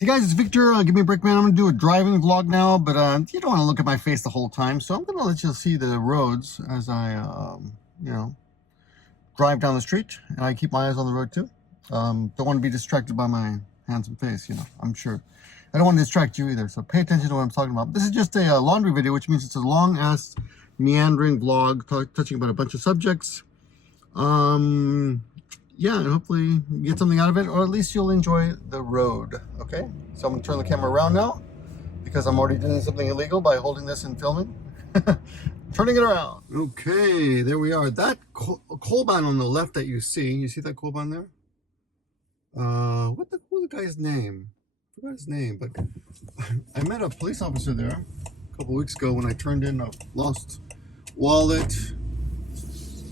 Hey guys, it's Victor. Gimmeabreakman. I'm gonna do a driving vlog now, but you don't want to look at my face the whole time, so I'm gonna let you see the roads as I, you know, drive down the street, and I keep my eyes on the road too. Don't want to be distracted by my handsome face. I'm sure. I don't want to distract you either, so pay attention to what I'm talking about. This is just a laundry video, which means it's a long-ass, meandering vlog touching about a bunch of subjects. Yeah, and hopefully you get something out of it, or at least you'll enjoy the road. Okay, so I'm gonna turn the camera around now because I'm already doing something illegal by holding this and filming. Turning it around. Okay, there we are. That coal mine on the left that you see that coal mine there? What was the guy's name? I forgot his name, but I met a police officer there a couple weeks ago when I turned in a lost wallet.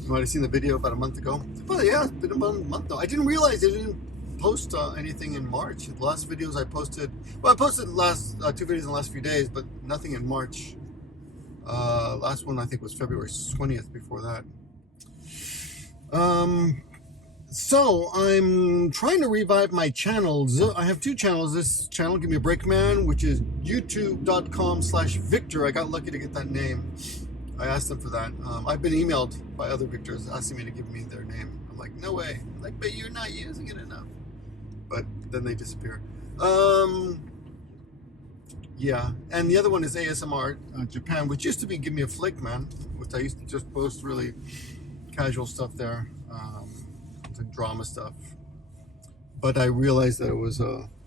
You might have seen the video about a month ago. Well, yeah, it's been about a month though. I didn't realize they didn't post anything in March. The last videos I posted, well, I posted the last 2 videos in the last few days, but nothing in March. Last one I think was February 20th before that. So I'm trying to revive my channels. I have two channels. This channel, Gimmeabreakman, which is youtube.com/Victor. I got lucky to get that name. I asked them for that. I've been emailed by other Victors asking me to give me their name. I'm like, no way. I'm like, but you're not using it enough. But then they disappear. Yeah, and the other one is ASMR Japan, which used to be Gimmeabreakman, which I used to just post really casual stuff there, like drama stuff. But I realized that it was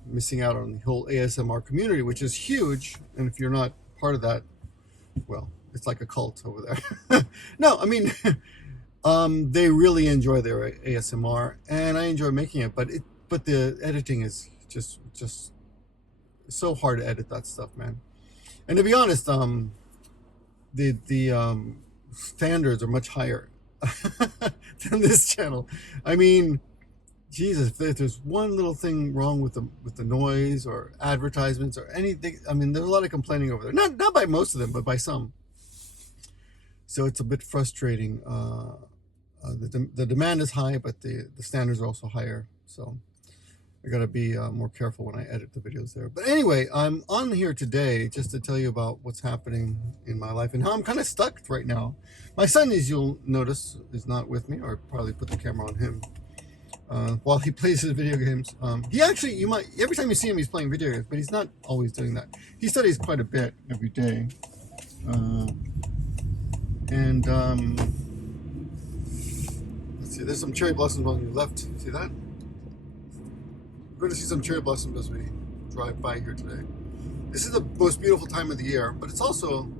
missing out on the whole ASMR community, which is huge. And if you're not part of that, well, it's like a cult over there. No, I mean, they really enjoy their ASMR, and I enjoy making it. But the editing is just so hard to edit that stuff, man. And to be honest, the standards are much higher than this channel. I mean, Jesus, if there's one little thing wrong with the noise or advertisements or anything, I mean, there's a lot of complaining over there. Not by most of them, but by some. So it's a bit frustrating. The demand is high, but the standards are also higher. So I gotta be more careful when I edit the videos there. But anyway, I'm on here today just to tell you about what's happening in my life and how I'm kind of stuck right now. My son, as you'll notice, is not with me, or probably put the camera on him while he plays his video games. He actually, every time you see him, he's playing video games, but he's not always doing that. He studies quite a bit every day. Let's see, there's some cherry blossoms on your left. See that? We're going to see some cherry blossoms as we drive by here today. This is the most beautiful time of the year, but it's also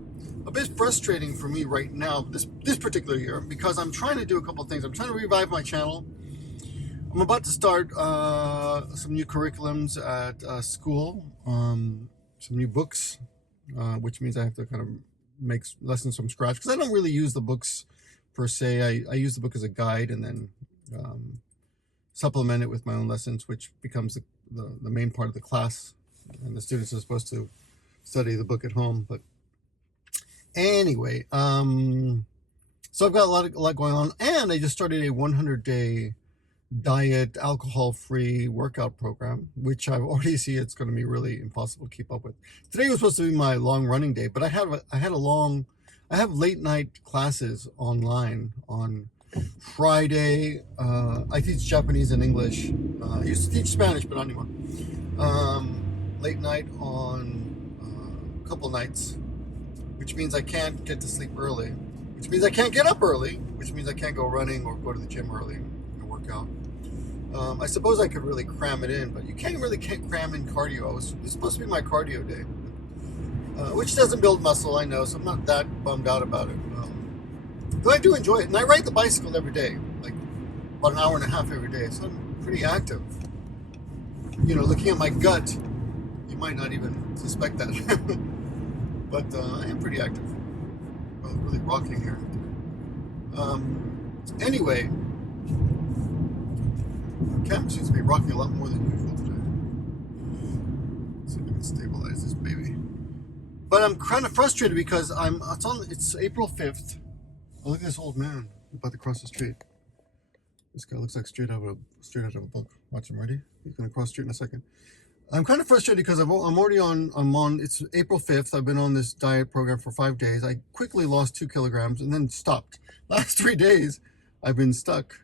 a bit frustrating for me right now, this particular year, because I'm trying to do a couple of things. I'm trying to revive my channel. I'm about to start some new curriculums at school, some new books, which means I have to kind of make lessons from scratch, because I don't really use the books per se. I use the book as a guide and then supplement it with my own lessons, which becomes the main part of the class, and the students are supposed to study the book at home. But anyway, so I've got a lot going on, and I just started a 100-day diet, alcohol-free workout program, which I already see it's going to be really impossible to keep up with. Today was supposed to be my long running day, but I have late night classes online on Friday. I teach Japanese and English. I used to teach Spanish, but not anymore. Late night on a couple nights, which means I can't get to sleep early, which means I can't get up early, which means I can't go running or go to the gym early and work out. I suppose I could really cram it in, but you can't cram in cardio. It's supposed to be my cardio day, which doesn't build muscle, I know, so I'm not that bummed out about it. But I do enjoy it, and I ride the bicycle every day, like about an hour and a half every day, so I'm pretty active. You know, looking at my gut, you might not even suspect that, but I am pretty active. Well, really rocking here. Anyway, the camera seems to be rocking a lot more than usual today. Let's see if we can stabilize this baby. But I'm kind of frustrated because it's April 5th. Oh, look at this old man about to cross the street. This guy looks like straight out of a book. Watch him, ready? He's gonna cross the street in a second. I'm kind of frustrated because I'm already on, it's April 5th. I've been on this diet program for 5 days. I quickly lost 2 kilograms and then stopped. Last 3 days, I've been stuck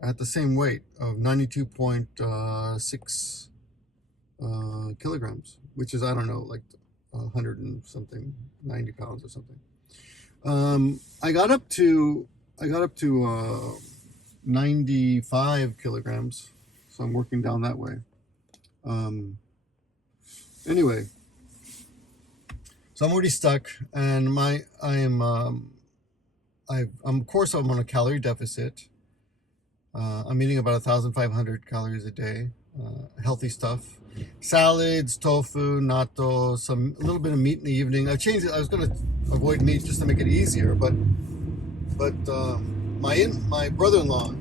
at the same weight of 92.6 kilograms, which is, I don't know, like 100 and something, 90 pounds or something. I got up to 95 kilograms, so I'm working down that way. Anyway, so I'm already stuck, and I'm of course I'm on a calorie deficit. I'm eating about 1,500 calories a day, healthy stuff, salads, tofu, natto, a little bit of meat in the evening. I changed it. I was going to avoid meat just to make it easier, but my brother-in-law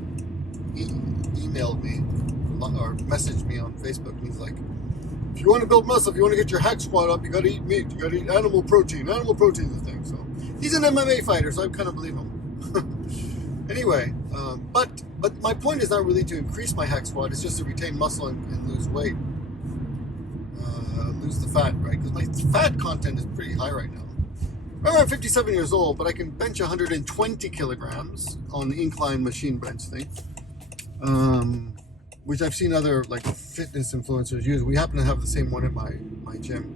emailed me or messaged me on Facebook, and he's like, if you want to build muscle, if you want to get your hack squat up, you got to eat meat. You got to eat animal protein. Animal protein is the thing. So he's an MMA fighter, so I kind of believe him. Anyway, but my point is not really to increase my hack squat. It's just to retain muscle and lose weight, lose the fat, right? Because my fat content is pretty high right now. Remember, I'm 57 years old, but I can bench 120 kilograms on the incline machine bench thing. Which I've seen other like fitness influencers use. We happen to have the same one at my gym.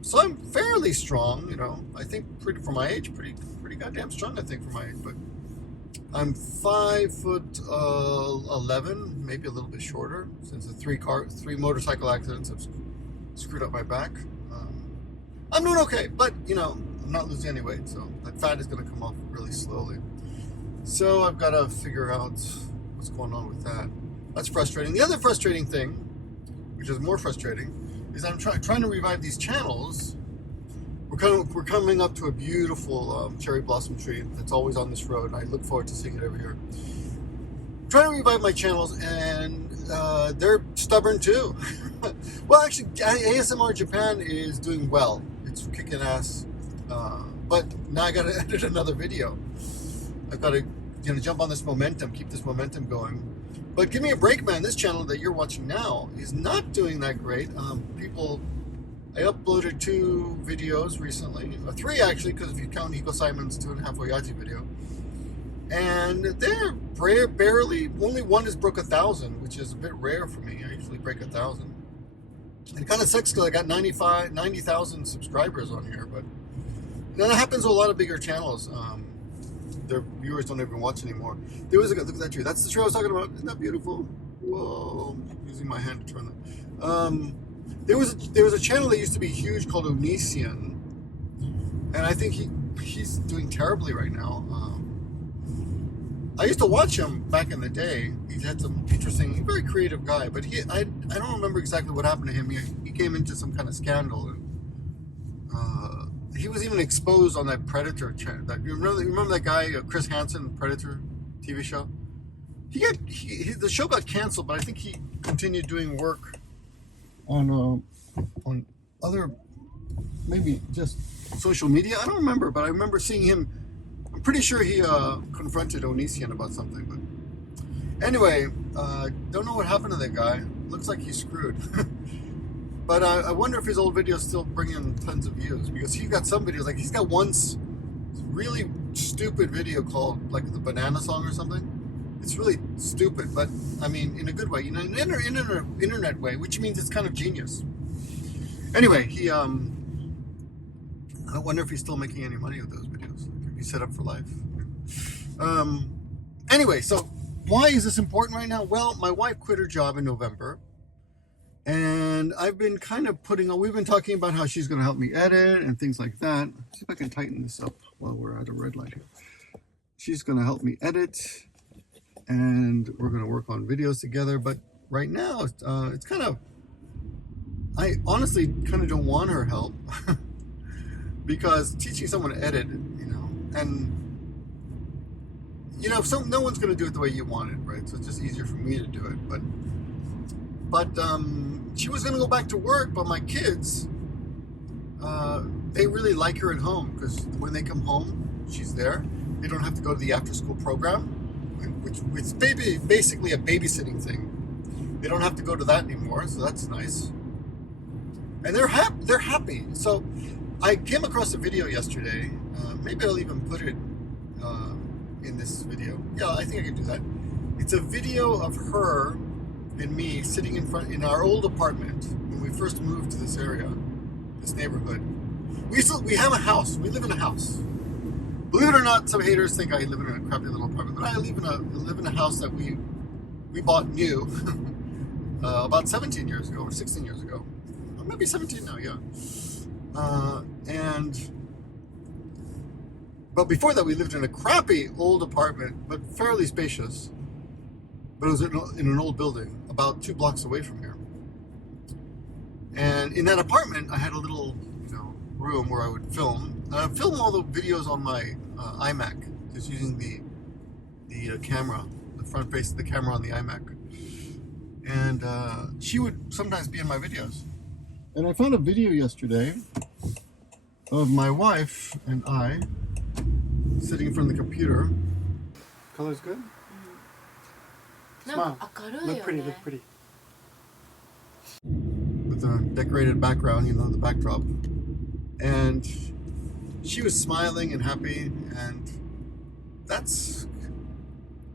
So I'm fairly strong, you know. I think for my age, pretty goddamn strong. I think for my age, but I'm 5'11", maybe a little bit shorter, since the three motorcycle accidents have screwed up my back. I'm doing okay, but you know, I'm not losing any weight, so that fat is going to come off really slowly. So I've got to figure out what's going on with that. That's frustrating. The other frustrating thing, which is more frustrating, is I'm trying to revive these channels. We're coming up to a beautiful cherry blossom tree that's always on this road. I look forward to seeing it every year. I'm trying to revive my channels, and they're stubborn too. Well, actually, ASMR Japan is doing well. It's kicking ass. But now I got to edit another video. I've got to jump on this momentum, keep this momentum going. But Gimmeabreakman, this channel that you're watching now, is not doing that great. I uploaded 2 videos recently, 3 actually, because if you count Hiko Simon's 2.5 Oyaji video. And they're barely, only one has broke 1,000, which is a bit rare for me. I usually break 1,000. It kind of sucks because I got 90,000 subscribers on here, but that happens to a lot of bigger channels. Their viewers don't even watch anymore. There was look at that tree. That's the tree I was talking about. Isn't that beautiful? Whoa! I'm using my hand to turn that. There was a channel that used to be huge called Onision, and I think he's doing terribly right now. I used to watch him back in the day. He had some interesting, very creative guy, but I don't remember exactly what happened to him. He came into some kind of scandal, and he was even exposed on that Predator channel. You remember that guy, Chris Hansen, Predator TV show? The show got canceled, but I think he continued doing work on other, maybe just social media. I don't remember, but I remember seeing him. I'm pretty sure he confronted Onision about something. But anyway, don't know what happened to that guy. Looks like he's screwed. But I wonder if his old videos still bring in tons of views, because he got some videos, like he's got one really stupid video called like the Banana Song or something. It's really stupid, but I mean in a good way, you know, in an internet way, which means it's kind of genius. Anyway, I wonder if he's still making any money with those videos. Could be set up for life. Anyway, so why is this important right now? Well, my wife quit her job in November. And I've been kind of we've been talking about how she's going to help me edit and things like that. Let's see if I can tighten this up while we're at a red light here. She's going to help me edit, and we're going to work on videos together. But right now, it's kind of, I honestly kind of don't want her help because teaching someone to edit, you know, and you know, no one's going to do it the way you want it, right? So it's just easier for me to do it. But she was going to go back to work, but my kids, they really like her at home, because when they come home, she's there. They don't have to go to the after-school program, which is basically a babysitting thing. They don't have to go to that anymore, so that's nice. And they're happy. So I came across a video yesterday. Maybe I'll even put it in this video. Yeah, I think I can do that. It's a video of her and me sitting in our old apartment when we first moved to this area, this neighborhood. We have a house. We live in a house. Believe it or not, some haters think I live in a crappy little apartment, but I live in a house that we bought new about 17 years ago or 16 years ago. Or maybe 17 now, yeah. But before that, we lived in a crappy old apartment, but fairly spacious. But it was in an old building, about 2 blocks away from here. And in that apartment, I had a little, room where I would film. I film all the videos on my iMac, just using the camera, the front face of the camera on the iMac. And she would sometimes be in my videos. And I found a video yesterday of my wife and I sitting in front of the computer. Color's good? Smile. Look pretty, look pretty. With a decorated background, the backdrop. And she was smiling and happy, and that's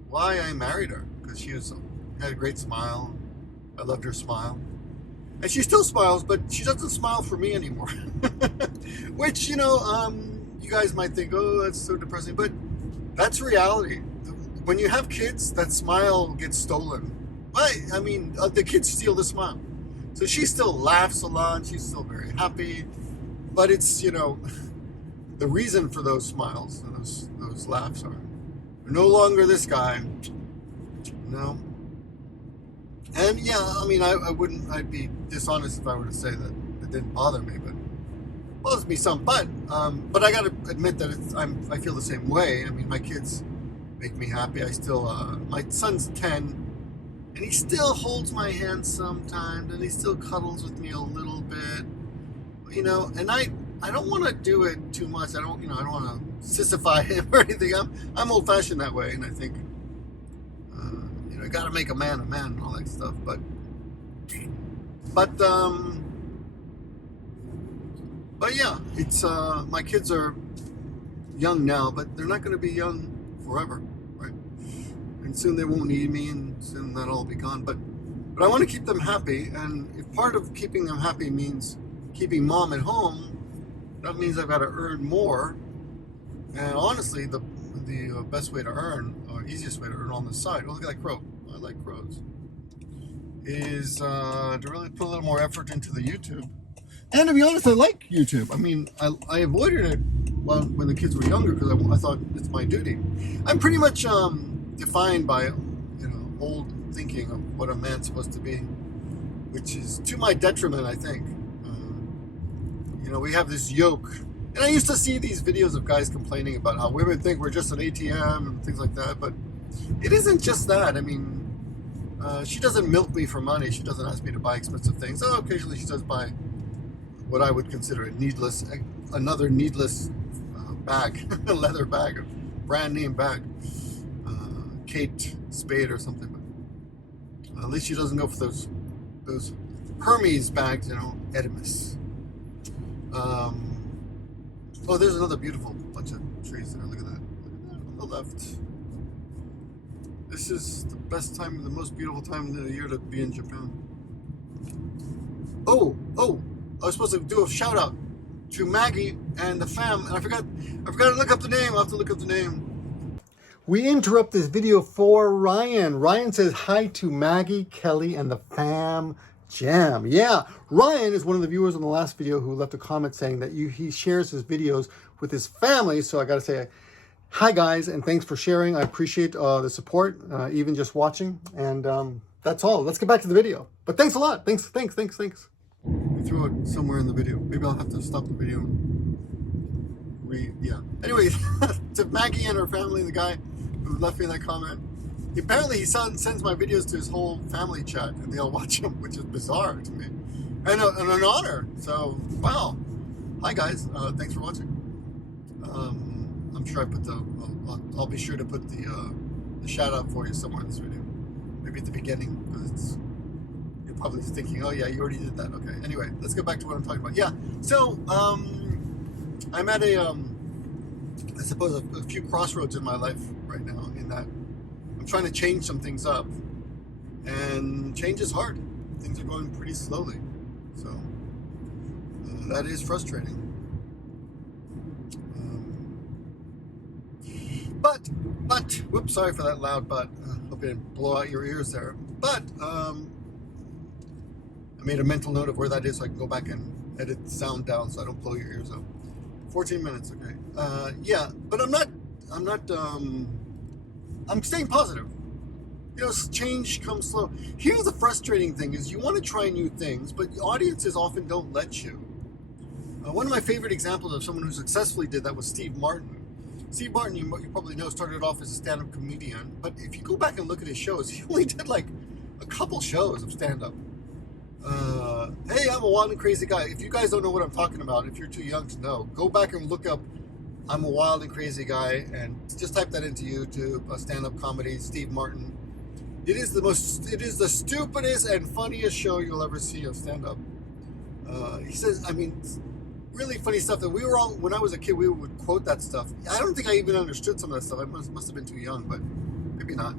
why I married her, because she had a great smile. I loved her smile. And she still smiles, but she doesn't smile for me anymore. Which, you guys might think, oh, that's so depressing, but that's reality. When you have kids, that smile gets stolen. I mean, the kids steal the smile. So she still laughs a lot. She's still very happy. But it's, the reason for those smiles and those laughs are no longer this guy. No. And yeah, I mean, I'd be dishonest if I were to say that it didn't bother me, but it bothers me some. But I got to admit that I feel the same way. I mean, my kids make me happy. I still, my son's 10, and he still holds my hand sometimes, and he still cuddles with me a little bit, and I don't want to do it too much. I don't want to sissify him or anything. I'm old-fashioned that way, and I think, I got to make a man and all that stuff. But yeah, it's my kids are young now, but they're not going to be young forever, right? And soon they won't need me, and soon that'll all be gone. But I want to keep them happy, and if part of keeping them happy means keeping mom at home, that means I've got to earn more. And honestly, the best way to earn, or easiest way to earn on the side, oh, look at that crow. I like crows. Is to really put a little more effort into the YouTube. And to be honest, I like YouTube. I mean, I avoided it when the kids were younger because I thought it's my duty. I'm pretty much defined by old thinking of what a man's supposed to be, which is to my detriment, I think. We have this yoke, and I used to see these videos of guys complaining about how women think we're just an ATM and things like that, but it isn't just that. I mean, she doesn't milk me for money. She doesn't ask me to buy expensive things. Oh, occasionally she does buy what I would consider another needless bag, a leather bag, a brand name bag, Kate Spade or something. But at least she doesn't go for those Hermes bags, Edimus. Oh, there's another beautiful bunch of trees there. Look at that. On the left. This is the best time, the most beautiful time of the year to be in Japan. Oh, I was supposed to do a shout out to Maggie and the fam, and I forgot to look up the name. I'll have to look up the name. We interrupt this video for Ryan. Ryan says hi to Maggie, Kelly, and the fam jam. Yeah, Ryan is one of the viewers on the last video who left a comment saying that he shares his videos with his family. So I got to say hi, guys, and thanks for sharing. I appreciate the support, even just watching. And that's all. Let's get back to the video. But thanks a lot. Thanks. I threw it somewhere in the video. Maybe I'll have to stop the video and yeah. Anyway, to Maggie and her family, the guy who left me that comment. Apparently he sends my videos to his whole family chat, and they all watch them, which is bizarre to me, and an honor. So wow, hi guys, thanks for watching. I'm sure I'll be sure to put the shout out for you somewhere in this video, maybe at the beginning, because probably thinking, oh yeah, you already did that. Okay. Anyway, let's go back to what I'm talking about. Yeah. So I'm at I suppose a few crossroads in my life right now. In that I'm trying to change some things up, and change is hard. Things are going pretty slowly, so that is frustrating. But, whoops, sorry for that loud but. Hope it didn't blow out your ears there. But, I made a mental note of where that is so I can go back and edit the sound down so I don't blow your ears out. 14 minutes, okay. Yeah, but I'm staying positive. You know, change comes slow. Here's the frustrating thing is you want to try new things, but audiences often don't let you. One of my favorite examples of someone who successfully did that was Steve Martin. Steve Martin, you probably know, started off as a stand-up comedian, but if you go back and look at his shows, he only did like a couple shows of stand-up. Hey, I'm a wild and crazy guy. If you guys don't know what I'm talking about, if you're too young to know, go back and look up I'm a wild and crazy guy and just type that into YouTube, stand-up comedy, Steve Martin. It is the stupidest and funniest show you'll ever see of stand-up. He says, I mean, really funny stuff that we were all, when I was a kid, we would quote that stuff. I don't think I even understood some of that stuff. I must have been too young, but maybe not.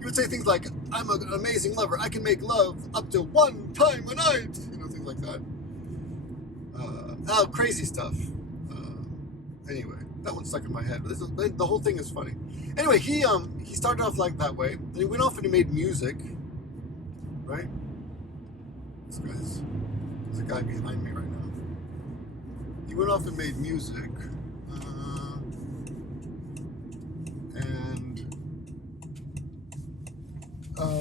He would say things like, I'm an amazing lover. I can make love up to 1 time a night. You know, things like that. Crazy stuff. Anyway, that one stuck in my head. The whole thing is funny. Anyway, he started off like that way. Then he went off and he made music. Right? There's a guy behind me right now. He went off and made music, and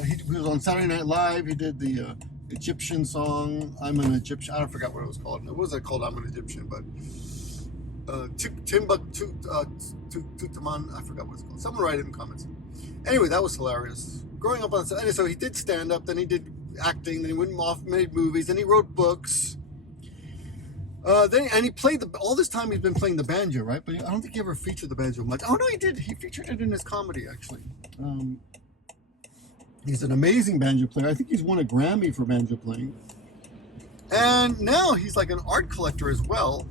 he was on Saturday Night Live. He did the Egyptian song, I'm an Egyptian. I forgot what it was called. It wasn't called I'm an Egyptian, but Timbuktu, Tutaman, I forgot what it's called. Someone write it in the comments. Anyway, that was hilarious. Growing up on, so he did stand-up, then he did acting, then he went off and made movies, then he wrote books. And he played all this time he's been playing the banjo, right? But I don't think he ever featured the banjo much. Oh no, he did. He featured it in his comedy, actually. He's an amazing banjo player. I think he's won a Grammy for banjo playing. And now he's like an art collector as well.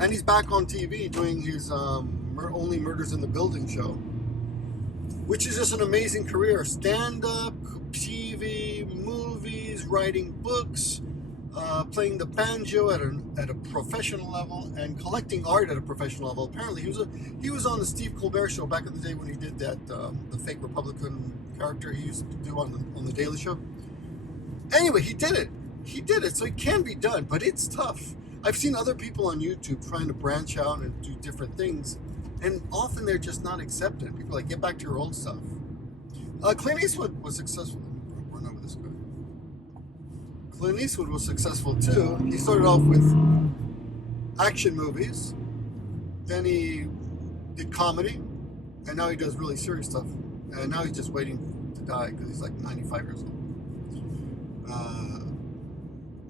And he's back on TV doing his Only Murders in the Building show, which is just an amazing career. Stand-up, TV, movies, writing books, playing the banjo at a professional level, and collecting art at a professional level. Apparently, he was on the Steve Colbert show back in the day when he did that the fake Republican character he used to do on the Daily Show. Anyway, he did it. He did it, so it can be done, but it's tough. I've seen other people on YouTube trying to branch out and do different things, and often they're just not accepted. People are like, get back to your old stuff. Clint Eastwood was successful. Run over this guy. Clint Eastwood was successful too. He started off with action movies, then he did comedy, and now he does really serious stuff. And now he's just waiting to die because he's like 95 years old.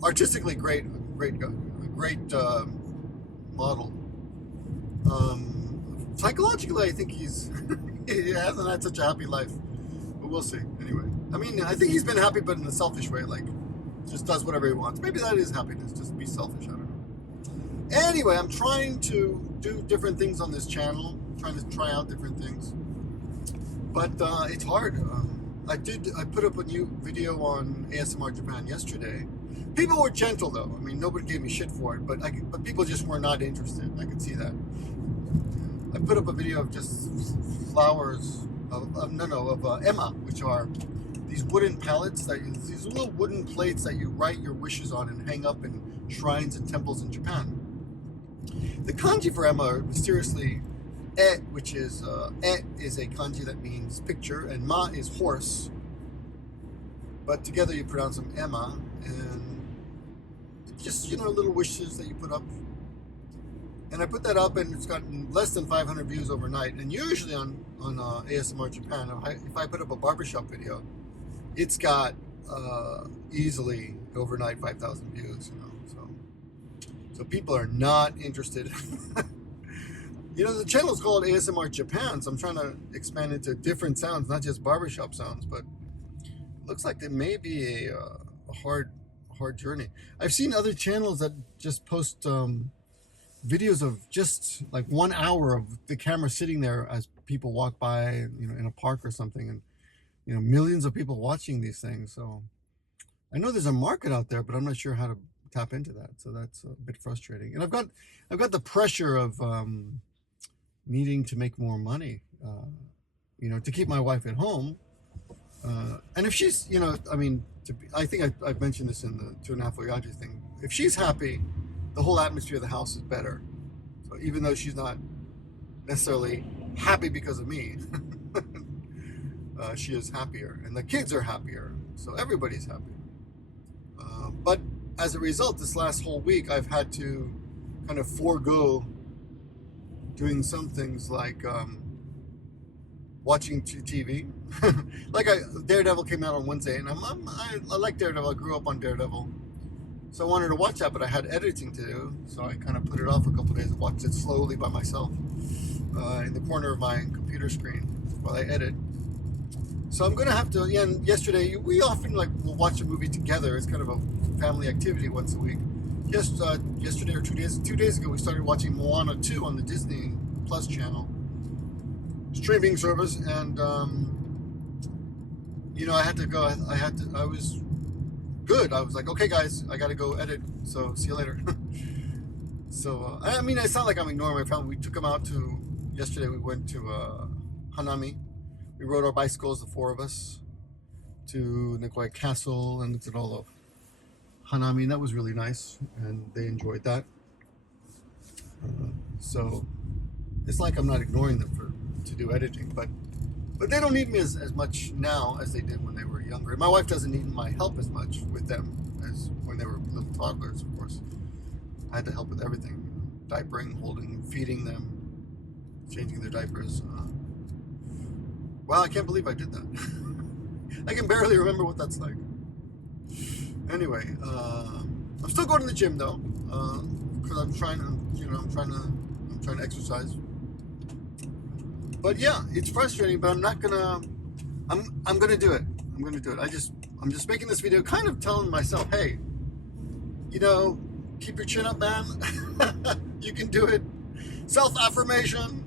Artistically great model. Psychologically, I think he hasn't had such a happy life, but we'll see. Anyway, I mean, I think he's been happy, but in a selfish way, like just does whatever he wants. Maybe that is happiness, just be selfish. I don't know. Anyway, I'm trying to do different things on this channel, trying to try out different things, but it's hard. I put up a new video on ASMR Japan yesterday. People were gentle though. I mean, nobody gave me shit for it, but people just were not interested. I could see that. I put up a video of just flowers of Emma, which are these wooden pallets these little wooden plates that you write your wishes on and hang up in shrines and temples in Japan. The kanji for Emma are mysteriously which is is a kanji that means picture, and ma is horse. But together you pronounce them Emma, and just, little wishes that you put up. And I put that up, and it's gotten less than 500 views overnight. And usually on ASMR Japan, if I put up a barbershop video, it's got easily overnight 5,000 views. So people are not interested. The channel is called ASMR Japan, so I'm trying to expand into different sounds, not just barbershop sounds, but it looks like there may be a hard journey. I've seen other channels that just post videos of just like 1 hour of the camera sitting there as people walk by, in a park or something, and millions of people watching these things. So I know there's a market out there, but I'm not sure how to tap into that. So that's a bit frustrating. And I've got the pressure of needing to make more money, to keep my wife at home. And if she's, I think I've mentioned this in the 2.5 Voyage thing. If she's happy, the whole atmosphere of the house is better. So even though she's not necessarily happy because of me, she is happier, and the kids are happier. So everybody's happy. But as a result, this last whole week, I've had to kind of forego doing some things like watching TV. Like Daredevil came out on Wednesday, and I like Daredevil. I grew up on Daredevil, so I wanted to watch that, but I had editing to do, so I kind of put it off for a couple of days. I watched it slowly by myself in the corner of my computer screen while I edit. So I'm gonna have to. Yeah, and yesterday we often we'll watch a movie together. It's kind of a family activity once a week. Yesterday or 2 days ago, we started watching Moana 2 on the Disney Plus channel streaming service, and I had to go. I was good. I was like, okay, guys, I got to go edit. So see you later. So it's not like I'm ignoring my family. We took them out yesterday. We went to Hanami. We rode our bicycles, the 4 of us, to Nicoya Castle and looked at all of Hanami, and that was really nice, and they enjoyed that. So it's like I'm not ignoring them to do editing, but they don't need me as much now as they did when they were younger. My wife doesn't need my help as much with them as when they were little toddlers, of course. I had to help with everything, diapering, holding, feeding them, changing their diapers. Wow, I can't believe I did that. I can barely remember what that's like. Anyway, I'm still going to the gym though, because I'm trying to exercise. But yeah, it's frustrating, but I'm gonna do it. I'm gonna do it. I'm just making this video, kind of telling myself, hey, keep your chin up, man. You can do it. Self-affirmation.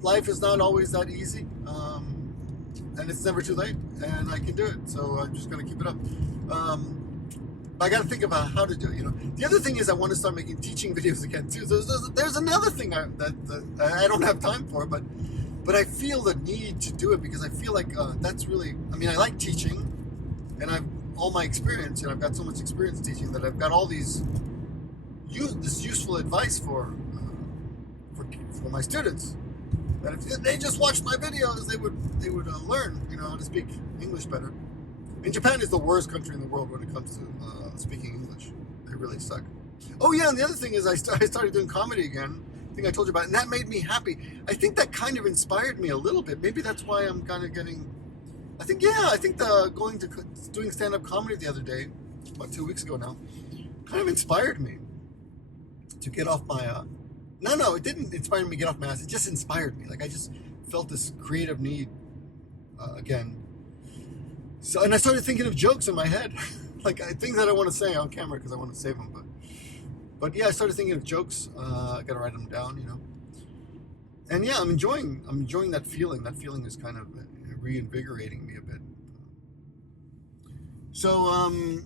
Life is not always that easy, and it's never too late, and I can do it. So I'm just gonna keep it up. I got to think about how to do it. The other thing is I want to start making teaching videos again too. There's another thing that I don't have time for, but I feel the need to do it because I feel like that's really. I like teaching, and I've all my experience, and I've got so much experience teaching that I've got all this useful advice for my students. That if they just watched my videos, they would learn, how to speak English better. And Japan is the worst country in the world when it comes to speaking English. They really suck. Oh yeah, and the other thing is I started doing comedy again. I think I told you about it, and that made me happy. I think that kind of inspired me a little bit. Maybe that's why I'm kind of getting. I think doing stand-up comedy the other day, about 2 weeks ago now, kind of inspired me to get off my. No, it didn't inspire me to get off my ass. It just inspired me. I just felt this creative need again. So, and I started thinking of jokes in my head, things that I want to say on camera because I want to save them. But yeah, I started thinking of jokes. I got to write them down, And yeah, I'm enjoying that feeling. That feeling is kind of reinvigorating me a bit. So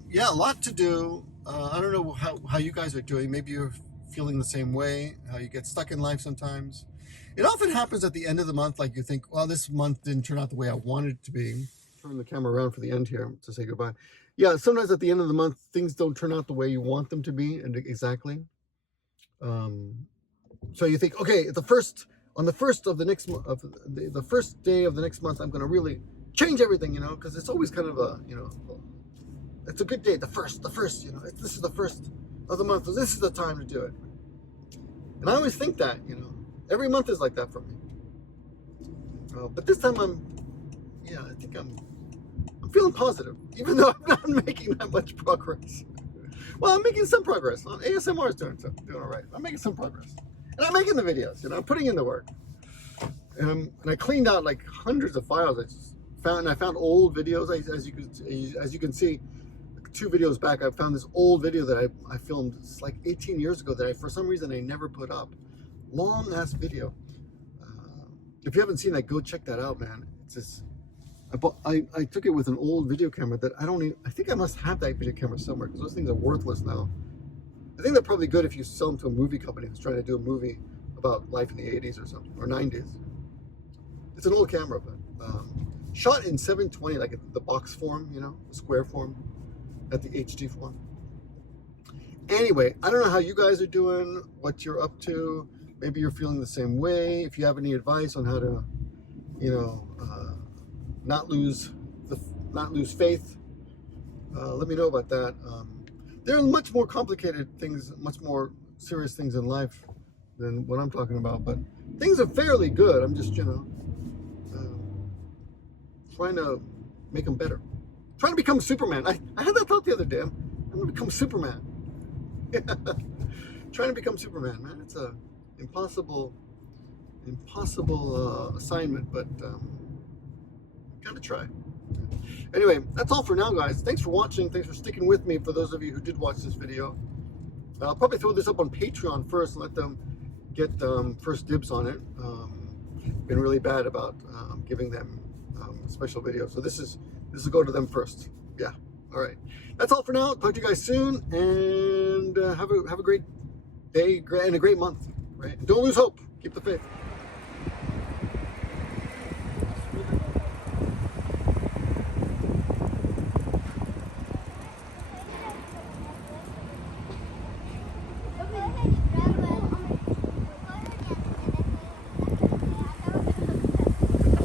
yeah, a lot to do. I don't know how you guys are doing. Maybe you're feeling the same way, how you get stuck in life sometimes. It often happens at the end of the month, you think, well, this month didn't turn out the way I wanted it to be. Turn the camera around for the end here to say goodbye. Yeah, sometimes at the end of the month, things don't turn out the way you want them to be, and exactly. So you think, okay, on the first of the next month, the first day of the next month, I'm going to really change everything, because it's always kind of it's a good day, the first, this is the first of the month, so this is the time to do it. And I always think that, every month is like that for me. But this time I think I'm feeling positive, even though I'm not making that much progress. Well, I'm making some progress. ASMR is doing all right. I'm making some progress. And I'm making the videos, I'm putting in the work. And I cleaned out hundreds of files. I just I found old videos. As you can see, 2 videos back, I found this old video that I filmed. It's like 18 years ago that for some reason I never put up. Long ass video. If you haven't seen that, go check that out, man. It's just, I took it with an old video camera that I think I must have that video camera somewhere, because those things are worthless now. I think they're probably good if you sell them to a movie company who's trying to do a movie about life in the 80s or something, or 90s. It's an old camera, but shot in 720, like the box form, you know, the square form, at the HD form. Anyway, I don't know how you guys are doing, what you're up to. Maybe you're feeling the same way. If you have any advice on how to, you know, not lose faith, let me know about that. There are much more complicated things, much more serious things in life than what I'm talking about, but things are fairly good. I'm just, you know, trying to make them better. Trying to become Superman. I had that thought the other day. I'm going to become Superman. Trying to become Superman, man. It's a impossible assignment, but gotta try. Anyway, that's all for now, guys. Thanks for watching. Thanks for sticking with me. For those of you who did watch this video, I'll probably throw this up on Patreon first and let them get first dibs on it. Been really bad about giving them special videos, so this will go to them first. Yeah. All right. That's all for now. Talk to you guys soon, and have a great day and a great month. Right? And don't lose hope. Keep the faith.